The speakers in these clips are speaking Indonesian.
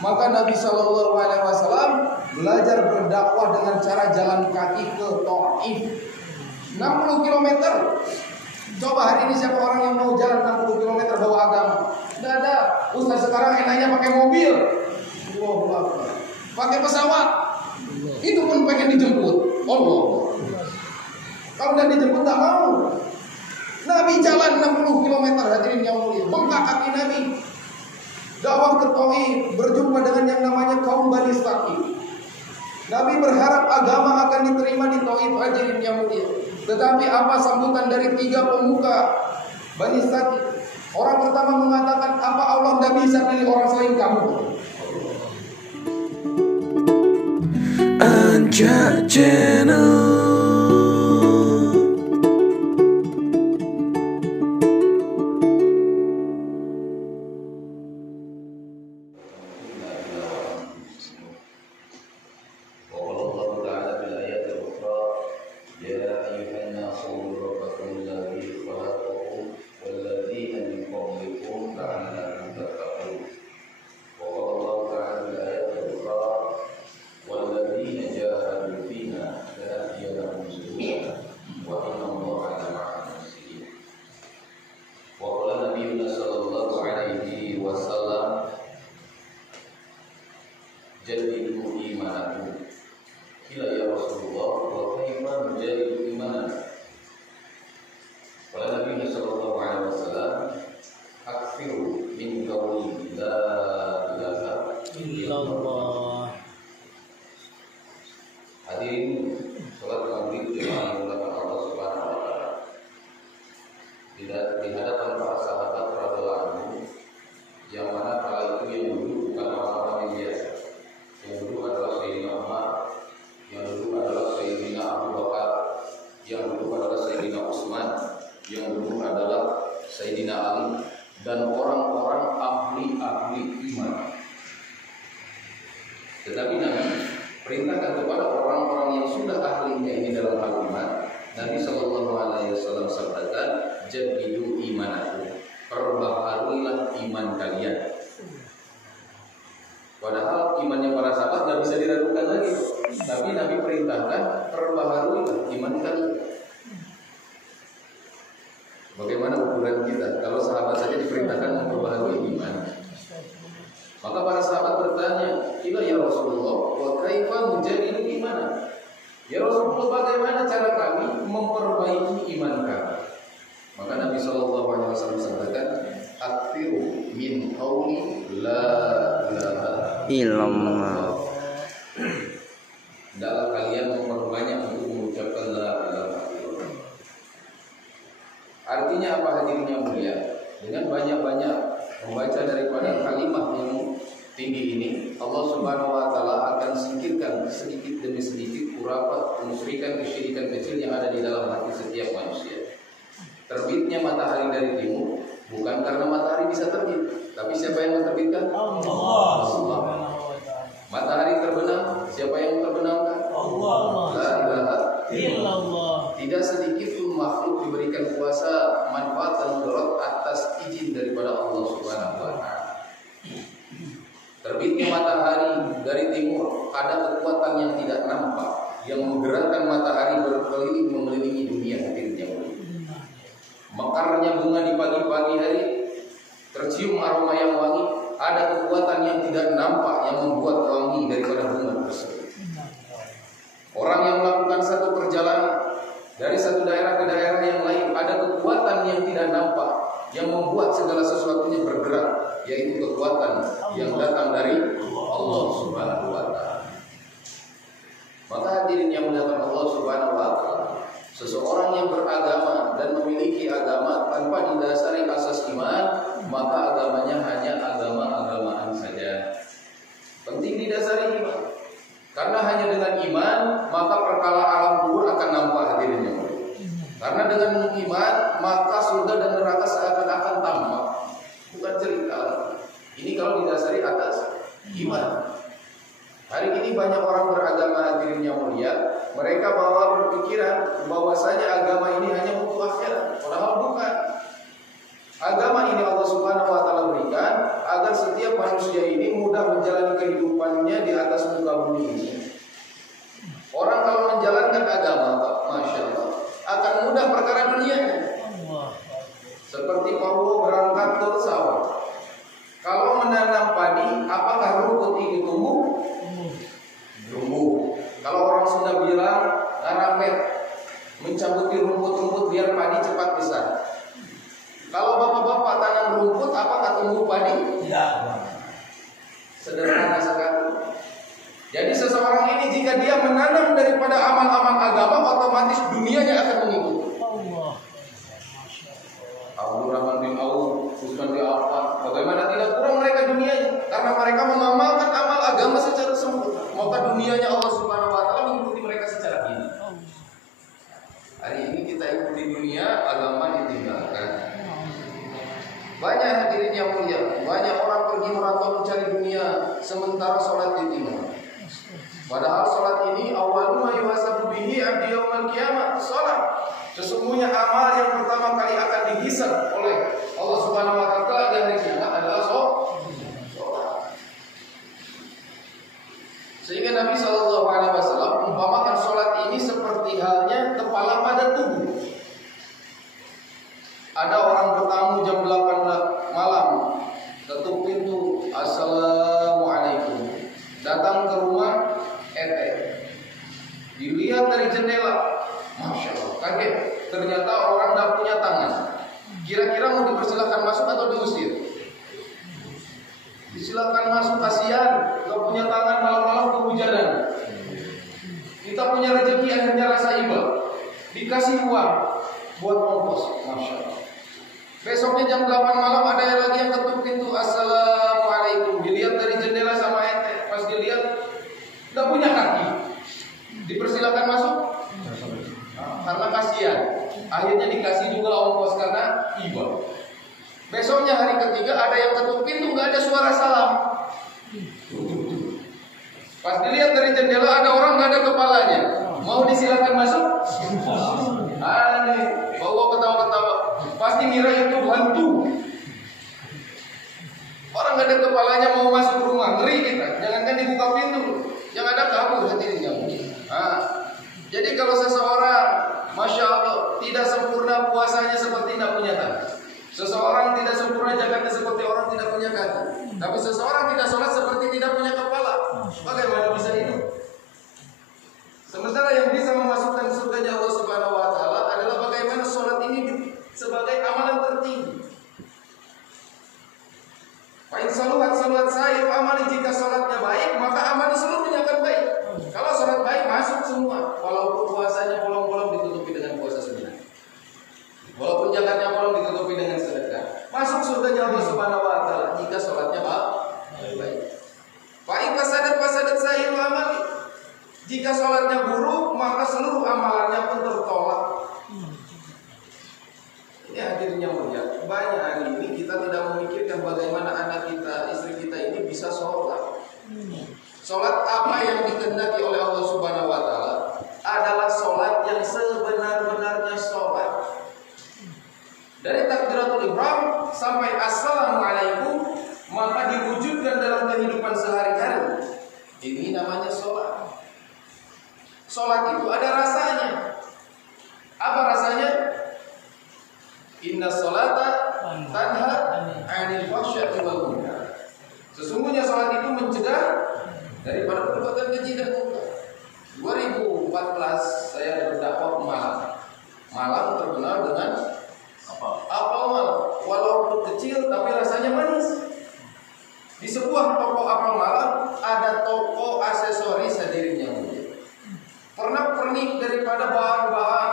Maka Nabi Shallallahu Alaihi Wasallam belajar berdakwah dengan cara jalan kaki ke Taif 60 km. Coba hari ini siapa orang yang mau jalan 60 km bawa agama? Tidak ada. Ustaz sekarang enaknya pakai mobil, pakai pesawat. Itu pun pengen dijemput. Allah. Kalau udah dijemput tak mau. Nabi jalan 60 km hadirin yang mulia. Bengkak kaki Nabi. Dakwah ke Taif, berjumpa dengan yang namanya kaum Bani Saqif. Nabi berharap agama akan diterima di Taif hadirin yang mulia. Tetapi apa sambutan dari 3 pemuka Bani Saqif? Orang pertama mengatakan, apa Allah tidak bisa pilih orang selain kamu? Anja Channel. Hendaklah kalian memperbanyak untuk mengucapkan la ilaha illallah. Artinya apa hadirin yang mulia? Dengan banyak-banyak membaca daripada kalimat yang tinggi ini, Allah Subhanahu wa taala akan singkirkan sedikit demi sedikit kurapat, kemusyrikan, kesyirikan kecil yang ada di dalam hati setiap manusia. Terbitnya matahari dari timur bukan karena matahari bisa terbit, tapi siapa yang menerbitkan? Allah. Matahari terbenam, siapa yang terbenamkan? Allah. La ilaha illallah. Tidak sedikit pun makhluk diberikan kuasa, manfaat dan mudarat atas izin daripada Allah Subhanahu wa taala. Terbitnya matahari dari timur, ada kekuatan yang tidak nampak yang menggerakkan matahari berkeliling mengelilingi dunia hadirin. Mekarnya bunga di pagi-pagi hari, tercium aroma yang wangi, ada kekuatan yang tidak nampak yang membuat wangi daripada bunga tersebut. Orang yang melakukan satu perjalanan dari satu daerah ke daerah yang lain, ada kekuatan yang tidak nampak yang membuat segala sesuatunya bergerak, yaitu kekuatan yang datang dari Allah Subhanahu wa taala. Maka hadirin yang muliakan Allah Subhanahu wa taala, seseorang yang beragama dan memiliki agama tanpa didasari asas iman, maka agamanya hanya agama-agamaan saja. Penting didasari iman. Karena hanya dengan iman, maka perkara alam kubur akan nampak hadirin yang mulia. Karena dengan iman, maka surga dan neraka seakan-akan tampak. Bukan cerita. Ini kalau didasari atas iman. Hari ini banyak orang beragama hadirin yang mulia, mereka berpikiran bahwasanya agama ini hanya untuk akhirat. Padahal bukan. Agama ini Allah Subhanahu wa taala berikan agar setiap manusia ini mudah atas muka bumi ini. Orang kalau menjalankan agama, Masya Allah, akan mudah perkara dunianya. Seperti mau berangkat ke sawah. Kalau menanam padi, apakah rumput ini tumbuh? Tumbuh. Kalau orang Sunda bilang ngaramet, mencabuti rumput-rumput biar padi cepat besar. Kalau bapak-bapak tanam rumput, apakah tumbuh padi? Tidak. Sederhana sekali. Jadi seseorang ini jika dia menanam daripada amal-amal agama, otomatis dunianya akan mengikuti. Abdurrahman bin Auf, Utsman bin Affan, bagaimana tidak kurang mereka dunianya? Karena mereka mengamalkan amal agama secara sempurna, maka dunianya Allah Subhanahu wa taala mengikuti mereka secara ini. Hari ini kita ikuti dunia, agama ditinggalkan. Banyak hadirin yang mulia, banyak orang pergi merantau mencari dunia, sementara sholat ditinggal. Padahal sholat ini awwalu ma yuhasabu bihi 'abdu yaumil qiyamah, sholat. Sesungguhnya amal yang pertama kali akan dihisab oleh Allah Subhanahu wa taala di hari kiamat adalah sholat. Sehingga Nabi sallallahu alaihi wasallam mengumpamakan sholat ini seperti halnya kepala pada tubuh. Ada orang bertamu jam 8 malam, ketuk pintu, assalamualaikum. Datang ke rumah, dilihat dari jendela, Masya Allah, kaget. Ternyata orang tidak punya tangan. Kira-kira mau dipersilakan masuk atau diusir? Disilakan masuk, kasihan, gak punya tangan, malam-malam kehujanan. Kita punya rezeki, akhirnya rasa iba. Dikasih uang buat ongkos, Masya Allah. Besoknya jam 8 malam ada lagi yang ketuk pintu, assalamualaikum. Dilihat dari jendela sama ente, pas dilihat gak punya kaki. Dipersilakan masuk? Karena kasihan. Akhirnya dikasih juga ongkos karena iba. Besoknya hari ketiga ada yang ketuk pintu, gak ada suara salam. Pas dilihat dari jendela ada orang gak ada kepalanya. Mau disilakan masuk? Aneh, bawa ketawa-ketawa. Pasti ngira itu hantu. Orang gak ada kepalanya mau masuk rumah, ngeri kita. Jangankan dibuka pintu, yang ada kabur hatinya. Jadi kalau seseorang, Masya Allah, tidak sempurna puasanya seperti tidak punya tangan. Seseorang tidak sempurna zakatnya seperti orang tidak punya kaki. Tapi seseorang tidak sholat seperti tidak punya kepala. Bagaimana bisa hidup? Sementara yang bisa memasukkan surganya Allah Subhanahu wa taala adalah bagaimana sholat ini sebagai amalan tertinggi. Baik salat saya amali, jika sholatnya baik maka amali seluruhnya akan baik. Kalau sholat baik masuk semua, walaupun puasanya bolong-bolong ditutupi dengan puasa sunnah, walaupun zakatnya bolong ditutupi dengan sedekah, masuk surganya Allah Subhanahu wa taala jika sholatnya baik. Baik pasadat saya amali, jika sholatnya buruk maka seluruh amalannya pun tertolak. Ini hadirin yang mulia, banyak hari ini kita tidak memikirkan bagaimana anak kita, istri kita ini bisa sholat. Sholat apa yang dikehendaki oleh Allah Subhanahu wa taala adalah sholat yang sebenar-benarnya sholat. Dari takbiratul ihram sampai assalamualaikum maka diwujudkan dalam kehidupan sehari-hari. Ini namanya sholat. Sholat itu ada rasanya. Apa rasanya? Inna sholata tanha 'anil fahsya'i wal munkar. Sesungguhnya sholat itu mencegah daripada perbuatan keji dan munkar. 2014 saya berdakwah ke Malang. Malang terkenal dengan apel Malang. Walaupun kecil tapi rasanya manis. Di sebuah toko apel Malang ada toko aksesoris hadirin yang mulia. Pernak-pernik daripada bahan-bahan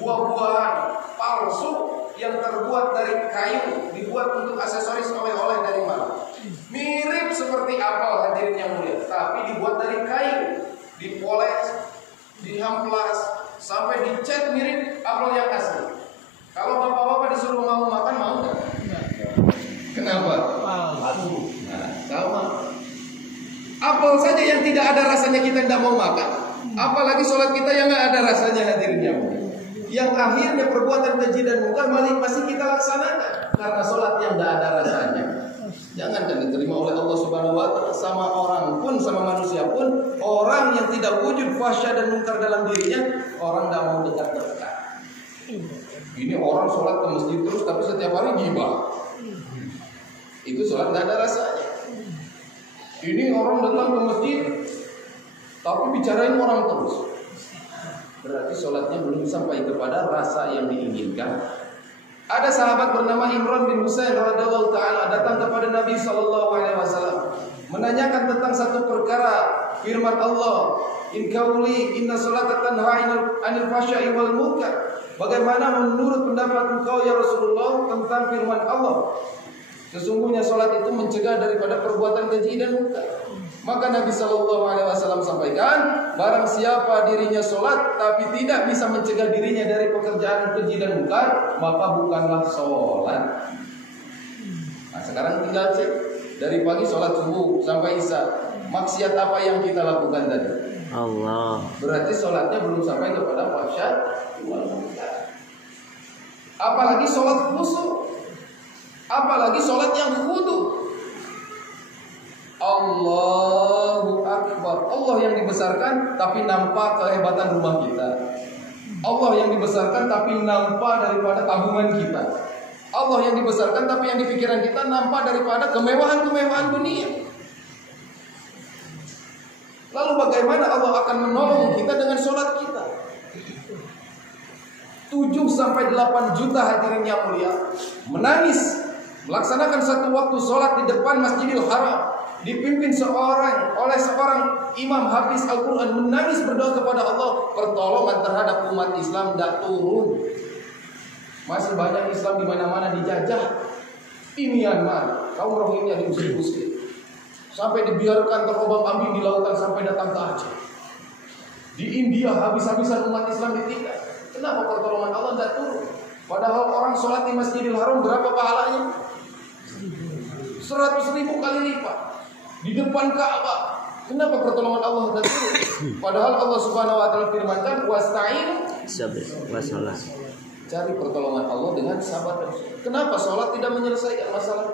buah-buahan palsu yang terbuat dari kayu, dibuat untuk aksesoris oleh-oleh dari Malang. Mirip seperti apel hadirin yang mulia, tapi dibuat dari kayu, dipoles, dihamplas, sampai dicat mirip apel yang asli. Kalau bapak-bapak disuruh mau makan, mau nggak? Kenapa? Nah, sama. Apel saja yang tidak ada rasanya kita tidak mau makan, apalagi sholat kita yang nggak ada rasanya hadirin yang mulia. Yang akhirnya perbuatan keji dan munkar masih kita laksanakan karena sholat yang tidak ada rasanya. Jangankan diterima oleh Allah Subhanahu wa taala, sama orang pun, sama manusia pun, orang yang tidak wujud fahsya dan munkar dalam dirinya, orang tidak mau dekat-dekat. Ini orang sholat ke masjid terus tapi setiap hari gibah. Itu sholat tidak ada rasanya. Ini orang datang ke masjid tapi bicarain orang terus. Berarti sholatnya belum sampai kepada rasa yang diinginkan. Ada sahabat bernama Imran bin Husain radhiyallahu taala datang kepada Nabi sallallahu alaihi wasallam menanyakan tentang satu perkara firman Allah, "In qauli inna sholata tanha 'anil fahsya'i wal munkar." Bagaimana menurut pendapat engkau ya Rasulullah tentang firman Allah? Sesungguhnya sholat itu mencegah daripada perbuatan keji dan munkar. Maka Nabi sallallahu alaihi wasallam sampaikan, barang siapa dirinya sholat tapi tidak bisa mencegah dirinya dari pekerjaan keji dan munkar, maka bukanlah sholat. Nah, sekarang tinggal cek dari pagi sholat subuh sampai isya, maksiat apa yang kita lakukan tadi? Allah. Berarti sholatnya belum sampai kepada fahsya wal munkar. Apalagi sholat khusyuk, apalagi sholat yang khudu. Allahu Akbar. Allah yang dibesarkan tapi nampak kehebatan rumah kita. Allah yang dibesarkan tapi nampak daripada tabungan kita. Allah yang dibesarkan tapi yang di pikiran kita nampak daripada kemewahan-kemewahan dunia. Lalu bagaimana Allah akan menolong kita dengan sholat kita? 7-8 juta hadirin yang mulia menangis melaksanakan satu waktu sholat di depan Masjidil Haram, dipimpin oleh seorang imam hafiz Al-Quran, menangis berdoa kepada Allah, pertolongan terhadap umat Islam tidak turun. Masih banyak Islam di mana-mana dijajah. Di Myanmar kaum Rohingya diusir-usir, sampai dibiarkan terombang-ambing di lautan sampai datang ke Aceh. Di India habis-habisan umat Islam ditinggal. Kenapa pertolongan Allah tidak turun? Padahal orang sholat di Masjidil Haram berapa pahalanya? 100.000 kali lipat. Di depan Ka'bah. Kenapa pertolongan Allah tidak turun? Padahal Allah Subhanahu wa taala firmankan, "Wasta'inu sabir wasalah." Cari pertolongan Allah dengan sabar dan sholat. Kenapa sholat tidak menyelesaikan masalah?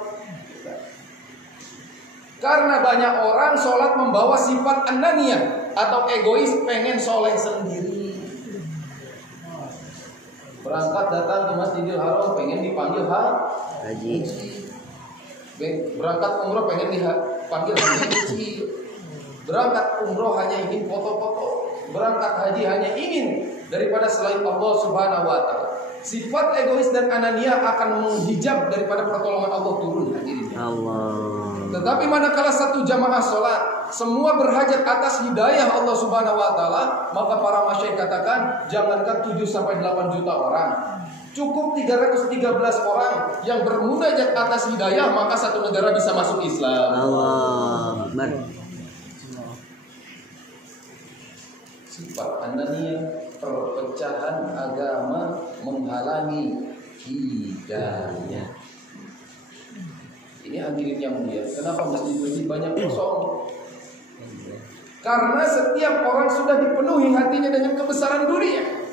Karena banyak orang sholat membawa sifat ananiyah atau egois, pengen soleh sendiri. Berangkat datang ke Masjidil Haram pengen dipanggil haji. Berangkat umroh pengen dipanggil haji kecil. Berangkat umroh hanya ingin foto-foto. Berangkat haji hanya ingin daripada selain Allah Subhanahu wa taala. Sifat egois dan anania akan menghijab daripada pertolongan Allah turun hadirin. Allah. Tetapi manakala satu jamaah sholat semua berhajat atas hidayah Allah Subhanahu wa taala, maka para masyayikh katakan jangankan 7-8 juta orang, cukup 313 orang yang bermunajat atas hidayah, maka satu negara bisa masuk Islam. Allah. Sifat anania, perpecahan agama menghalangi hidayah. Ini hadirin yang mulia. Kenapa masjid-masjid banyak kosong? Karena setiap orang sudah dipenuhi hatinya dengan kebesaran dunia.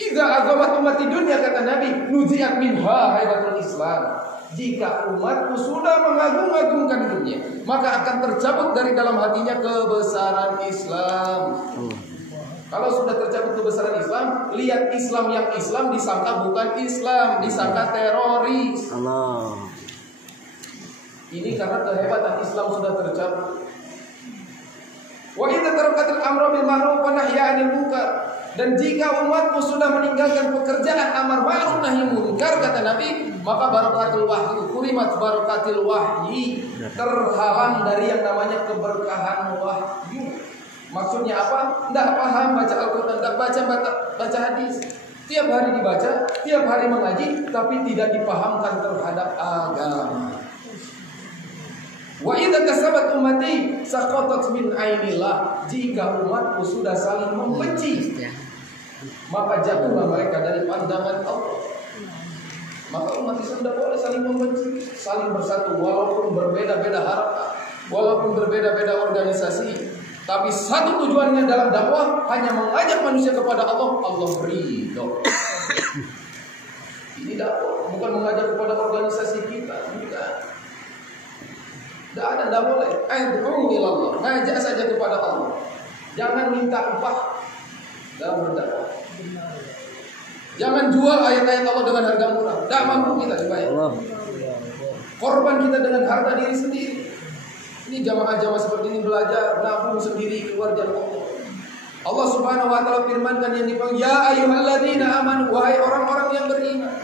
Idza azamat ummati dunia, kata Nabi, nuziat minha haibatul Islam. Jika umatku sudah mengagung-agungkan dunia, maka akan tercabut dari dalam hatinya kebesaran Islam. Kalau sudah tercabut kebesaran Islam, lihat Islam yang Islam disangka bukan Islam, disangka teroris. Allah. Ini karena kehebatan Islam sudah tercabut. Wa idza tarakatil amra bil ma'ruf wa nahya 'anil munkar. Dan jika umatku sudah meninggalkan pekerjaan amar ma'ruf nahi munkar, kata Nabi, maka barakatul wahyi, kurimat barakatil wahyi, terhalang dari yang namanya keberkahan wahyu. Maksudnya apa? Tidak paham baca Al-Quran, tidak baca hadis. Tiap hari dibaca, tiap hari mengaji, tapi tidak dipahamkan terhadap agama. Wa idza kasabat ummati saqatat min ainillah. Jika umatku sudah saling membenci, maka jatuhlah mereka dari pandangan Allah. Maka umat Islam tidak boleh saling membenci, saling bersatu walaupun berbeda-beda harapan, walaupun berbeda-beda organisasi. Tapi satu tujuannya dalam dakwah hanya mengajak manusia kepada Allah. Allah ridho. Ini dakwah, bukan mengajak kepada organisasi kita. Bukan. Tidak boleh. Ad'u ilallah. Ngajak saja kepada Allah. Jangan minta upah dalam berdakwah. Jangan jual ayat-ayat Allah dengan harga murah. Tidak mampu kita dibayar. Korban kita dengan harta diri sendiri. Ini jamaah-jamaah seperti ini belajar nabung sendiri keluar jalan Allah. Allah Subhanahu wa taala firmankan yang dipanggil, ya ayyuhalladzina amanu, wahai orang-orang yang beriman.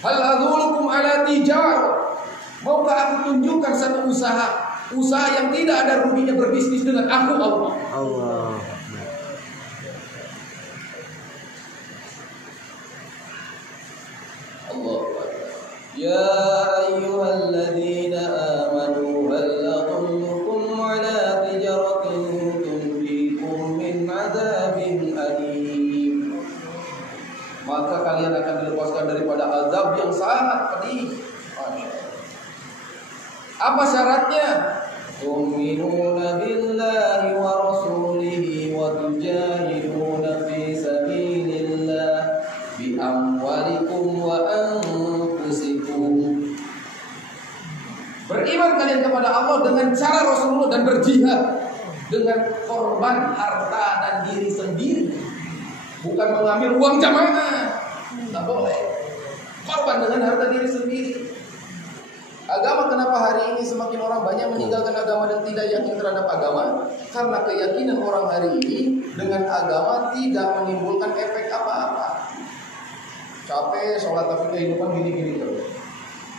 Hal adullukum ala tijarah. Maukah aku tunjukkan satu usaha yang tidak ada ruginya berbisnis dengan aku Allah. Allah. Ya ayyuhalladzina amanu hal adullukum ala tijaratin tunjikum min adzabin alim. Maka kalian akan dilepaskan daripada azab yang sangat pedih. Apa syaratnya? Tu'minuna billahi wa rasulihi wa tujahiduna fi sabilillah bi amwalikum wa anfusikum. Beriman kalian kepada Allah dengan cara Rasulullah dan berjihad dengan korban harta dan diri sendiri. Bukan mengambil uang jamaah. Tidak boleh. Korban dengan harta diri sendiri. Agama kenapa hari ini semakin orang banyak meninggalkan agama dan tidak yakin terhadap agama? Karena keyakinan orang hari ini dengan agama tidak menimbulkan efek apa-apa. Capek sholat tapi kehidupan gini-gini terus.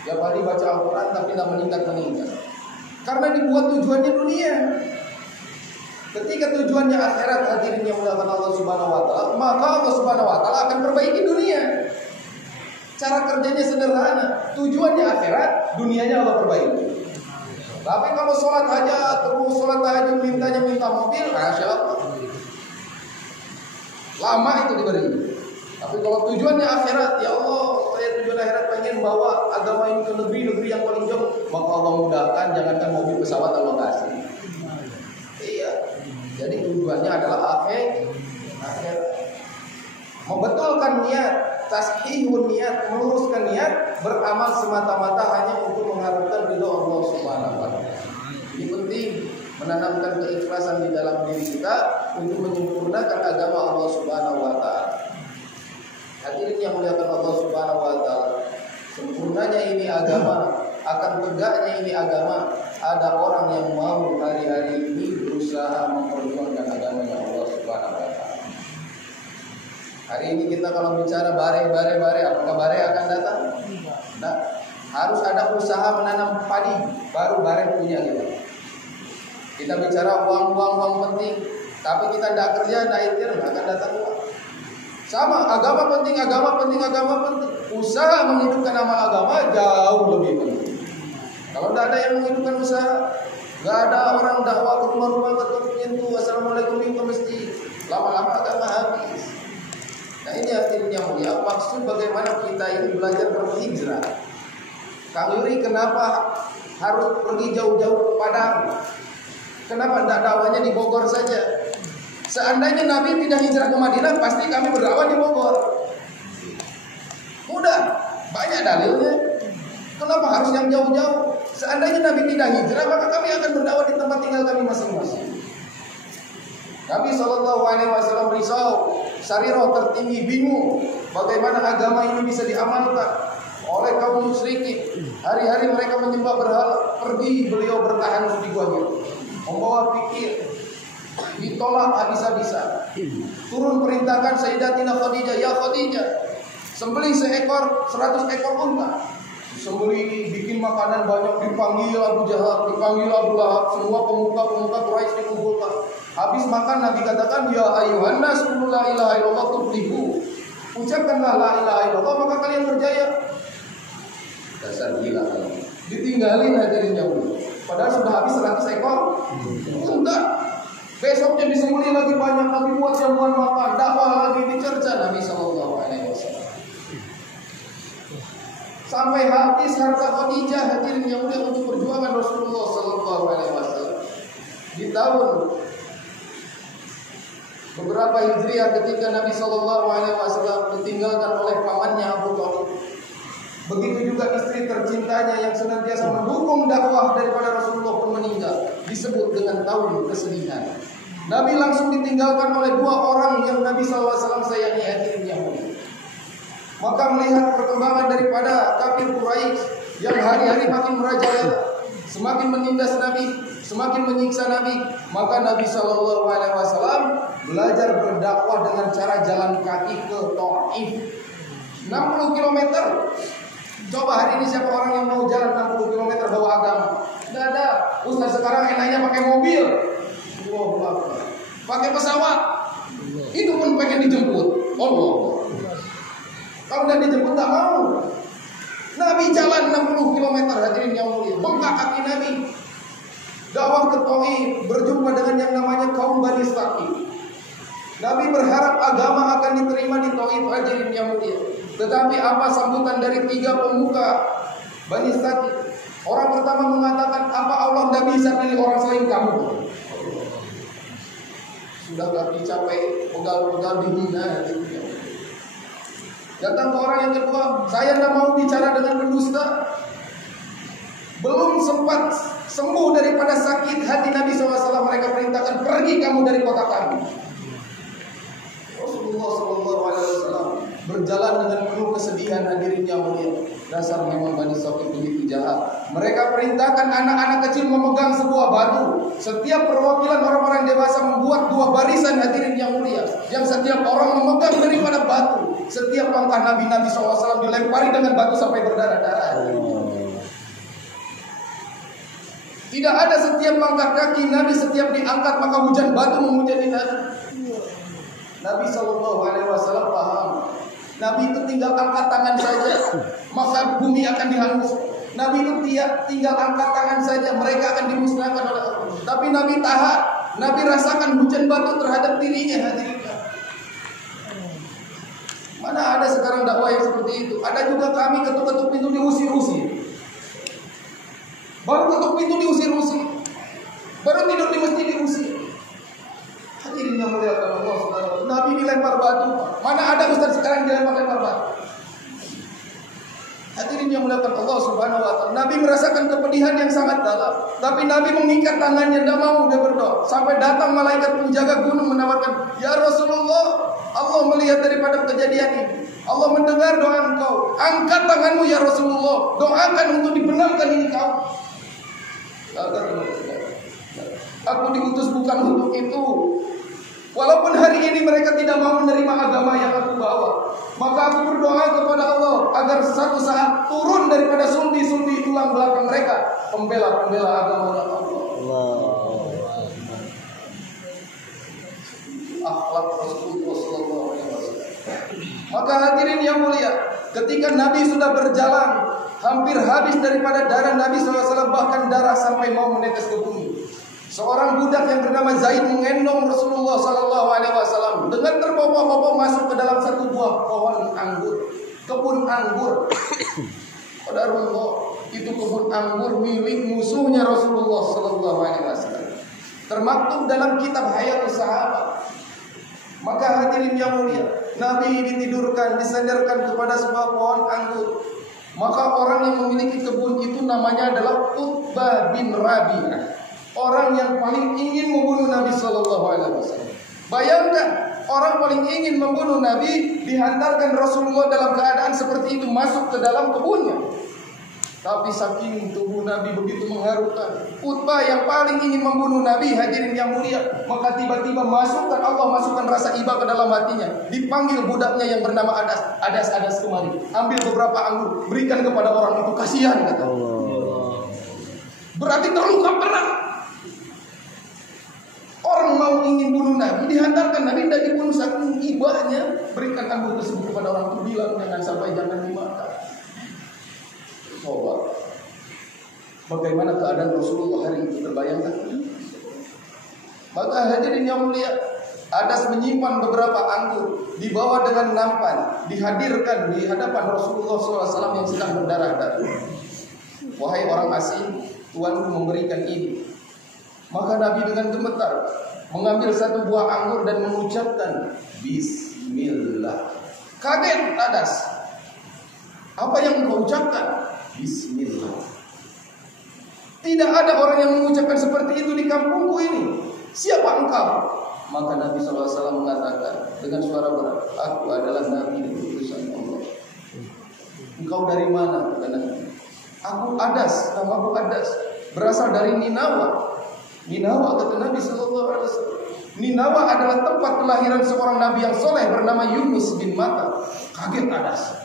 Tiap hari baca Al-Quran tapi tidak meningkat. Karena dibuat tujuannya dunia. Ketika tujuannya akhirat, hadirin yang muliakan Allah Subhanahu wa taala, maka Allah Subhanahu wa taala akan perbaiki dunia. Cara kerjanya sederhana, tujuannya akhirat, dunianya Allah perbaiki. Tapi kalau sholat hajat, terus sholat tahajud minta mobil, masya Allah, lama itu diberi. Tapi kalau tujuannya akhirat, ya Allah, saya tujuan akhirat pengen bawa agama ini ke negeri-negeri yang paling jauh, maka Allah mudahkan, jangankan mobil pesawat Allah kasih. Iya, jadi tujuannya adalah akhirat. Membetulkan niat, tashihun niat, meluruskan niat, beramal semata-mata hanya untuk mengharapkan ridho Allah Subhanahu wa taala. Ini penting, menanamkan keikhlasan di dalam diri kita untuk menyempurnakan agama Allah Subhanahu wa taala. Hadirin yang muliakan Allah Subhanahu wa taala, sempurnanya ini agama, akan tegaknya ini agama, ada orang yang mau hari-hari ini berusaha memperjuangkan agamanya Allah Subhanahu wa taala. Hari ini kita kalau bicara bare, apakah bare akan datang? Nah, harus ada usaha menanam padi, baru bare punya kita. Kita bicara uang penting, tapi kita tidak kerja, tidak ikhtiar, akan datang uang. Sama, agama penting. Usaha menghidupkan nama agama jauh lebih penting. Kalau tidak ada yang menghidupkan usaha, tidak ada orang dakwah ke rumah-rumah, ketuk pintu, assalamualaikum ke masjid, lama-lama agama habis. Nah ini artinya mulia, maksud bagaimana kita ini belajar berhijrah. Kang Yuri kenapa harus pergi jauh-jauh ke Padang? Kenapa tidak dakwahnya di Bogor saja? Seandainya Nabi tidak hijrah ke Madinah, pasti kami berdakwah di Bogor. Mudah, banyak dalilnya. Kenapa harus yang jauh-jauh? Seandainya Nabi tidak hijrah, maka kami akan berdakwah di tempat tinggal kami masing-masing. Nabi SAW risau, Sarirah tertinggi, bingung bagaimana agama ini bisa diamalkan oleh kaum musyrikin. Hari-hari mereka menyembah berhala. Pergi beliau bertahan di Gua Hira, membawa fikir, ditolak habis-habisan. Turun perintahkan Sayyidatina Khadijah, ya Khadijah, sembelih 100 ekor unta. Sembelih, bikin makanan banyak, dipanggil Abu Jahal, dipanggil Abu Lahab, semua pemuka-pemuka Quraisy dikumpulkan. Habis makan Nabi katakan, ya ayyuhan nas qul la ilaha illallah tuflihu. Ucapkanlah la ilaha illallah maka kalian berjaya. Dasar gila kalian. Ditinggalin hadirin jauh. Padahal sudah habis 100 ekor unta. Besoknya disembelih lagi banyak, Nabi buat jamuan makan, dakwah lagi, dicerca Nabi sallallahu alaihi wasallam. Sampai habis harta Khadijah, hadirin yang mulia, untuk perjuangan Rasulullah sallallahu alaihi wasallam. Di tahun beberapa Hijriah ketika Nabi sallallahu alaihi wasallam ditinggalkan oleh pamannya Abu Thalib. Begitu juga istri tercintanya yang senantiasa mendukung dakwah daripada Rasulullah pun meninggal, disebut dengan tahun kesedihan. Nabi langsung ditinggalkan oleh dua orang yang Nabi SAW sayangi, hadirin yang mulia. Maka melihat perkembangan daripada kafir Quraisy yang hari-hari makin merajalela, semakin menindas Nabi, semakin menyiksa Nabi, maka Nabi SAW belajar berdakwah dengan cara jalan kaki ke Taif, 60 km. Coba hari ini siapa orang yang mau jalan 60 km bawa agama? Tidak ada. Ustaz sekarang enaknya pakai mobil, pakai pesawat, itu pun pengen dijemput. Allah, kalau tidak dijemput tak mau. Nabi jalan 60 km, hadirin yang mulia, bengkak kaki Nabi. Dakwah ke Taif, berjumpa dengan yang namanya kaum Bani Saqif. Nabi berharap agama akan diterima di Taif, hadirin yang mulia. Tetapi apa sambutan dari tiga pemuka Bani Saqif? Orang pertama mengatakan, apa Allah tidak bisa pilih orang selain kamu? Sudah kaki capek, pegal-pegal dihina. Datang ke orang yang kedua, saya tidak mau bicara dengan pendusta. Belum sempat sembuh daripada sakit hati Nabi SAW, mereka perintahkan, pergi kamu dari kota kami. Rasulullah SAW berjalan dengan penuh kesedihan, hadirin yang mulia. Dasar memang Bani Saqif begitu jahat. Mereka perintahkan anak-anak kecil memegang sebuah batu. Setiap perwakilan orang-orang dewasa membuat dua barisan, hadirin yang mulia, yang setiap orang memegang daripada batu. Setiap langkah Nabi SAW dilempari dengan batu sampai berdarah-darah. Tidak ada setiap langkah kaki Nabi setiap diangkat maka hujan batu menghujani Nabi. Nabi SAW paham. Nabi itu tinggal angkat tangan saja maka bumi akan dihanguskan. Nabi itu tinggal angkat tangan saja mereka akan dimusnahkan oleh Allah. Tapi Nabi tahan. Nabi rasakan hujan batu terhadap dirinya, hadirin. Mana ada sekarang dakwah yang seperti itu? Ada juga kami ketuk-ketuk pintu diusir-usir. Baru ketuk pintu diusir-usir, baru tidur di masjid diusir. Hadirin yang mulia Allah SWT, Nabi dilempar batu. Mana ada ustaz sekarang dilempar batu? Hadirin yang mulia Allah Subhanahu wa taala, Nabi merasakan kepedihan yang sangat dalam, tapi Nabi mengikat tangannya, tidak mau dia berdoa. Sampai datang malaikat penjaga gunung menawarkan, "Ya Rasulullah, Allah melihat daripada kejadian ini. Allah mendengar doa engkau. Angkat tanganmu ya Rasulullah, doakan untuk dibenarkan ini kau." Aku diutus bukan untuk itu. Walaupun hari ini mereka tidak mau menerima agama yang aku bawa, maka aku berdoa kepada Allah agar satu saat turun daripada sulbi-sulbi tulang belakang mereka pembela-pembela agama Allah. Akhlak Rasulullah SAW. Maka hadirin yang mulia, ketika Nabi sudah berjalan hampir habis daripada darah Nabi SAW, bahkan darah sampai mau menetes ke bumi, seorang budak yang bernama Zaid menggendong Rasulullah SAW dengan terbawa-bawa masuk ke dalam satu buah pohon anggur, kebun anggur. Qadarullah, itu kebun anggur milik musuhnya Rasulullah SAW. Termaktub dalam kitab Hayatus Sahabat. Maka hadirin yang mulia, Nabi ditidurkan, disandarkan kepada sebuah pohon anggur. Maka orang yang memiliki kebun itu namanya adalah Utbah bin Rabi'ah, orang yang paling ingin membunuh Nabi SAW. Bayangkan, orang paling ingin membunuh Nabi dihantarkan Rasulullah dalam keadaan seperti itu masuk ke dalam kebunnya. Tapi saking tubuh Nabi begitu mengharukan, Utbah yang paling ingin membunuh Nabi, hadirin yang mulia, maka tiba-tiba Allah masukkan rasa iba ke dalam hatinya. Dipanggil budaknya yang bernama Adas kemari, ambil beberapa anggur, berikan kepada orang itu, kasihan kata Allah. Berarti terluka berat. Orang mau ingin bunuh Nabi, dihantarkan Nabi tidak dibunuh, saking ibahnya, berikan anggur tersebut kepada orang itu, bilang jangan dimakan. Coba, bagaimana keadaan Rasulullah hari itu, terbayangkan? Maka hadirin yang mulia, Adas menyimpan beberapa anggur, dibawa dengan nampan, dihadirkan di hadapan Rasulullah SAW yang sedang berdarah-darah. Wahai orang asing, Tuanku memberikan ini. Maka Nabi dengan gemetar mengambil satu buah anggur dan mengucapkan Bismillah. Kaget Adas. Apa yang engkau ucapkan? Bismillah. Tidak ada orang yang mengucapkan seperti itu di kampungku ini. Siapa engkau? Maka Nabi SAW mengatakan dengan suara berat, aku adalah Nabi dan utusan Allah. Engkau dari mana? Kata Nabi. Aku Adas, namaku Adas, berasal dari Ninawa. Ninawa, kata Nabi SAW. Ninawa adalah tempat kelahiran seorang nabi yang soleh bernama Yunus bin Matta. Kaget Adas.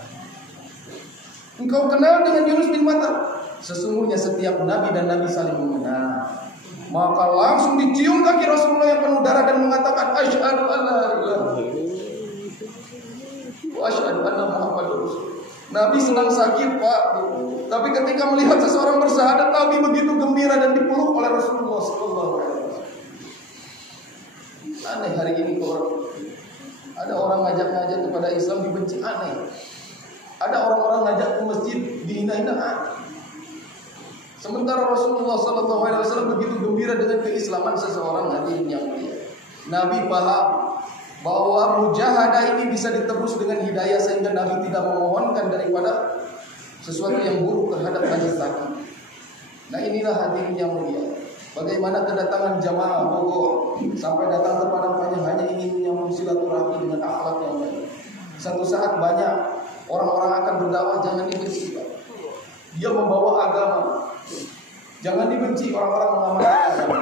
Engkau kenal dengan Yunus bin Matta? Sesungguhnya setiap nabi dan nabi saling mengenal. Maka langsung dicium kaki Rasulullah yang penuh darah dan mengatakan asyhadu an la ilaha illallah wa asyhadu anna Muhammadar Rasul. Nabi senang sakit, Pak. Tapi ketika melihat seseorang bersyahadat, Nabi begitu gembira dan dipeluk oleh Rasulullah sallallahu alaihi wasallam. Aneh hari ini kok ada orang ngajak-ngajak kepada Islam dibenci, aneh. Ada orang-orang ngajak ke masjid dihina-hina. Sementara Rasulullah SAW begitu gembira dengan keislaman seseorang, hadirin yang mulia. Nabi paham bahwa mujahadah ini bisa ditebus dengan hidayah, sehingga Nabi tidak memohonkan daripada sesuatu yang buruk terhadap majelis taklim. Nah, inilah hadirin yang mulia. Bagaimana kedatangan jamaah Bogor sampai datang kepada hanya ingin menyambung silaturahmi dengan akhlak yang baik. Satu saat banyak orang-orang akan berdakwah, jangan dibenci, Pak. Dia membawa agama. Jangan dibenci orang-orang mengamalkan agama.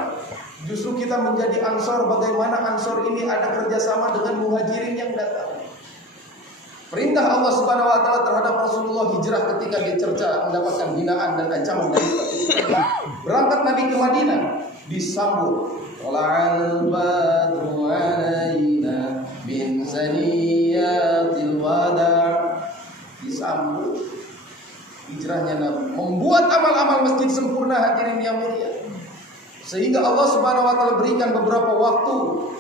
Justru kita menjadi ansor. Bagaimana ansor ini ada kerjasama dengan muhajirin yang datang. Perintah Allah Subhanahu wa taala terhadap Rasulullah hijrah ketika dicerca mendapatkan hinaan dan ancaman dari berangkat Nabi ke Madinah disambut Tala'al badru alaina min saniyatil wada', disambut hijrahnya Nabi, membuat amal-amal masjid sempurna, hadirin yang mulia. Sehingga Allah Subhanahu wa taala berikan beberapa waktu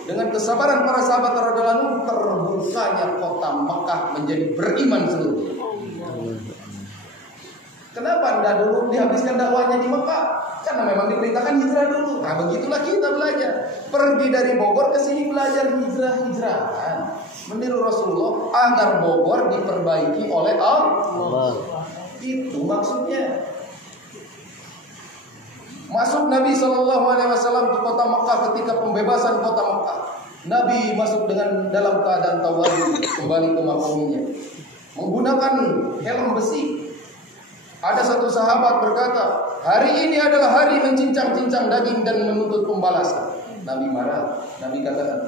dengan kesabaran para sahabat radhiyallahu anhum, terbukanya kota Mekah menjadi beriman seluruhnya. Kenapa Anda dulu dihabiskan dakwahnya di Mekah? Karena memang diperintahkan hijrah dulu. Nah, begitulah kita belajar. Pergi dari Bogor ke sini belajar hijrah-hijrahan. Meniru Rasulullah agar Bogor diperbaiki oleh Allah. Itu maksudnya. Masuk Nabi SAW ke kota Mekah ketika pembebasan kota Mekah. Nabi masuk dengan dalam keadaan tawadhu, kembali ke makomnya, menggunakan helm besi. Ada satu sahabat berkata, hari ini adalah hari mencincang-cincang daging dan menuntut pembalasan. Nabi marah. Nabi katakan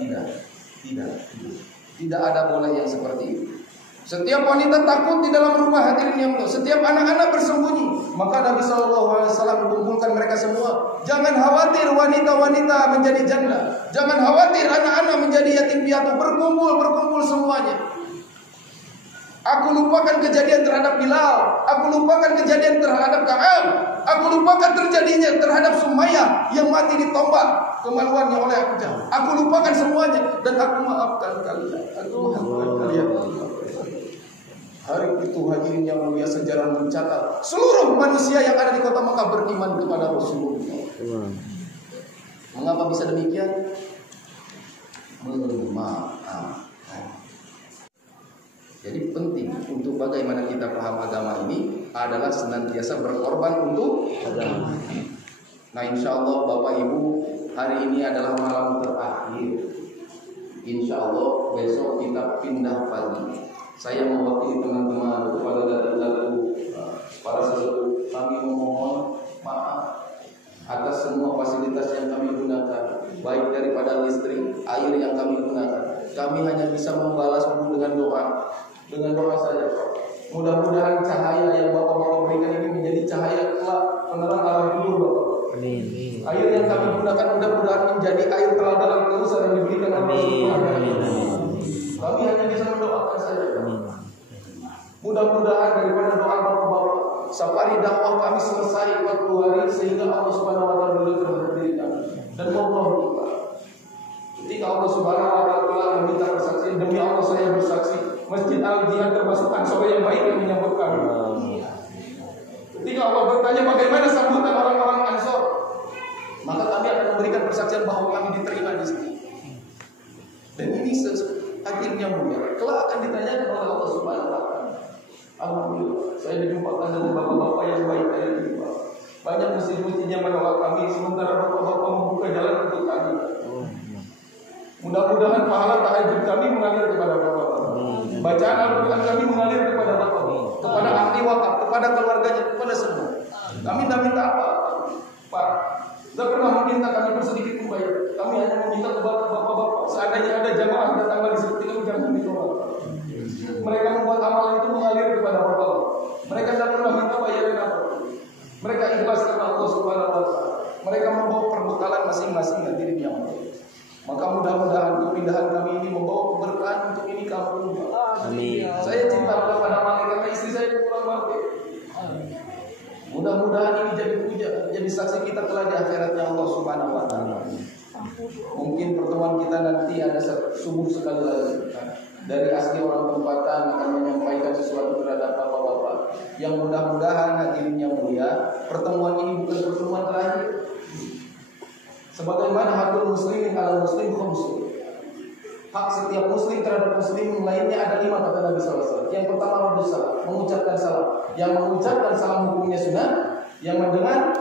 tidak ada boleh yang seperti itu. Setiap wanita takut di dalam rumah, hadirin yang mulia. Setiap anak-anak bersembunyi. Maka Nabi SAW mengumpulkan mereka semua. Jangan khawatir wanita-wanita menjadi janda. Jangan khawatir anak-anak menjadi yatim piatu. Berkumpul semuanya. Aku lupakan kejadian terhadap Bilal. Aku lupakan kejadian terhadap Ka'ab. Aku lupakan terjadinya terhadap Sumayyah yang mati ditombak kemaluannya oleh Abu Jahal. Aku lupakan semuanya dan aku maafkan kalian. Hari itu hadirin yang mulia, sejarah mencatat seluruh manusia yang ada di kota Mekah beriman kepada Rasulullah. Mengapa bisa demikian? Memaafkan. Jadi penting untuk bagaimana kita paham agama ini adalah senantiasa berkorban untuk agama. Nah, insya Allah Bapak Ibu, hari ini adalah malam terakhir. Insya Allah besok kita pindah pagi. Saya mewakili teman-teman kepada datu-datu para sesepuh, kami memohon maaf atas semua fasilitas yang kami gunakan, baik daripada listrik, air yang kami gunakan. Kami hanya bisa membalas dengan doa saja. Mudah-mudahan cahaya yang Bapak-Bapak berikan ini menjadi cahaya kelak penerang alam kubur Bapak. Amin. Air yang kami gunakan mudah-mudahan menjadi air teladan yang terus yang diberikan oleh Allah. Kami hanya bisa mendoakan saja. Mudah-mudahan daripada doa Bapak-Bapak, safari dakwah kami selesai 40 hari sehingga Allah Subhanahu wa taala berikan kepada diri kami. Dan Allah ketika Allah Subhanahu wa taala meminta kesaksian, demi Allah saya bersaksi, Masjid Al-Jihad termasuk ansor yang baik yang menyambut kami. Ketika Allah bertanya bagaimana sambutan orang-orang ansor, maka kami akan memberikan persaksian bahwa kami diterima di sini. Dan ini akhirnya mulia, kelak akan ditanyakan oleh Allah Subhanahu wa taala. Alhamdulillah, saya dijumpakan dengan bapak-bapak yang baik dari ini, Pak. Banyak masjid-masjidnya menolak kami, sementara bapak-bapak membuka jalan untuk kami. Mudah-mudahan pahala tahajud kami mengalir kepada bapak-bapak. Bacaan Al-Quran kami mengalir kepada bapak-bapak, kepada ahli wakaf, kepada keluarganya, kepada semua. Kami tidak minta apa, Pak. Tidak pernah meminta kami bersedikit pun bayar. Kami hanya meminta kepada bapak-bapak. Seandainya ada jamaah datang lagi seperti kami, jangan ditolak. Mereka membuat amalan itu mengalir kepada bapak-bapak. Mereka tidak pernah minta bayaran apa. Mereka ikhlas karena Allah Subhanahu wa Ta'ala. Mereka membawa perbekalan masing-masing dan dirinya. Maka mudah-mudahan kepindahan kami ini membawa keberkahan untuk ini kampung. Amin. Saya cinta kepada malaikat karena istri saya kurang mampu. Mudah-mudahan ini jadi puja, jadi saksi kita kelak di akhiratnya Allah Subhanahu wa Ta'ala. Mungkin pertemuan kita nanti ada subuh sekali lagi. Dari asli orang tempatan akan menyampaikan sesuatu terhadap bapak-bapak. Yang mudah-mudahan hadirin yang mulia, pertemuan ini bukan pertemuan terakhir. Sebagaimana hakul muslimin ala muslim khamsun. Hak setiap muslim terhadap muslim lainnya ada 5 kata Nabi SAW. Yang pertama radus salam, mengucapkan salam. Yang mengucapkan salam hukumnya sunnah, yang mendengar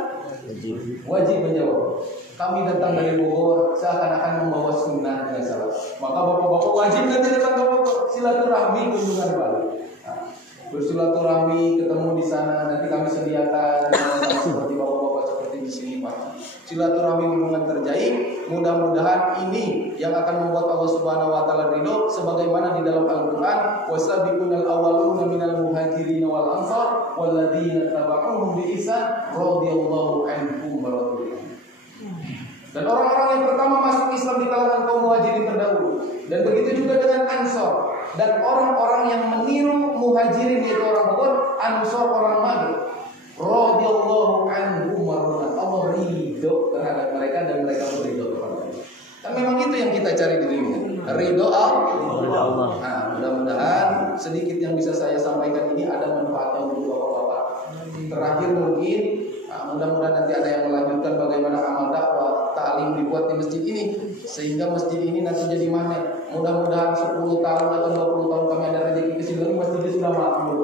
wajib menjawab. Kami datang dari Bogor seakan-akan membawa sunnah dengan salam. Maka bapak-bapak wajib nanti datang ke Bogor, silaturahmi kunjungan balik. Bersilaturahmi ketemu di sana, nanti kami sediakan seperti bapak-bapak seperti di sini, Pak. Silaturahmi hubungan terjadi. Mudah-mudahan ini yang akan membuat Allah Subhanahu wa Ta'ala ridho, sebagaimana di dalam Al-Qur'an, wasabiqunal awwaluna minal muhajirin wal ansar walladzina tabauhum bi ihsan radhiyallahu anhum wa radu. Dan orang-orang yang pertama masuk Islam di kalangan kaum muhajirin terdahulu. Dan begitu juga dengan Ansor. Dan orang-orang yang meniru muhajirin yaitu orang Bogor, Ansor orang Maghrib. Radhiyallahu anhum wa radu. Allah ridho terhadap mereka dan mereka beridho kepada Allah. Kan memang itu yang kita cari di dunia. Ridho Allah. Nah, mudah-mudahan sedikit yang bisa saya sampaikan ini ada manfaatnya untuk bapak-bapak. Terakhir mungkin mudah-mudahan nanti ada yang melanjutkan bagaimana amal dakwah ta'lim dibuat di masjid ini sehingga masjid ini nanti jadi magnet. Mudah-mudahan 10 tahun atau 20 tahun kami ada rezeki ke sini masjidnya sudah makmur.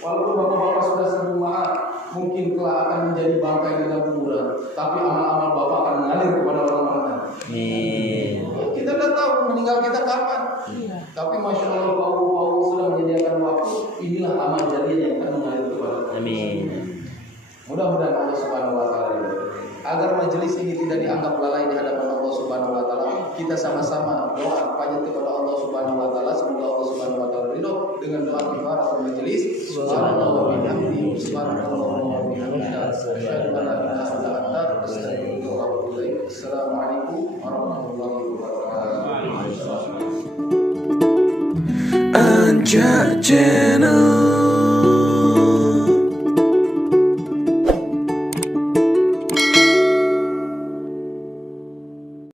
Walaupun bapak-bapak sudah sering maaf, mungkin kelak akan menjadi bangkai dalam kuburan, tapi amal-amal bapak akan mengalir kepada orang-orang. Kita tidak tahu meninggal kita kapan. Tapi masya Allah Pak sudah menyediakan waktu. Inilah amal jariah yang akan mengalir kepada. Amin. Mudah-mudahan Allah Subhanahu wa Ta'ala agar majelis ini tidak dianggap lalai di hadapan Allah Subhanahu wa Ta'ala. Kita sama-sama doa panjat kepada Allah Subhanahu wa Ta'ala, semoga Allah Subhanahu wa Ta'ala ridho dengan doa kita atau majelis. Subhanallah wa bihamdihi, subhanallah wa bihamdihi, asyhadu an la ilaha illa anta, astaghfiruka wa atubu ilaik. Assalamualaikum warahmatullahi wabarakatuh. Anja Channel.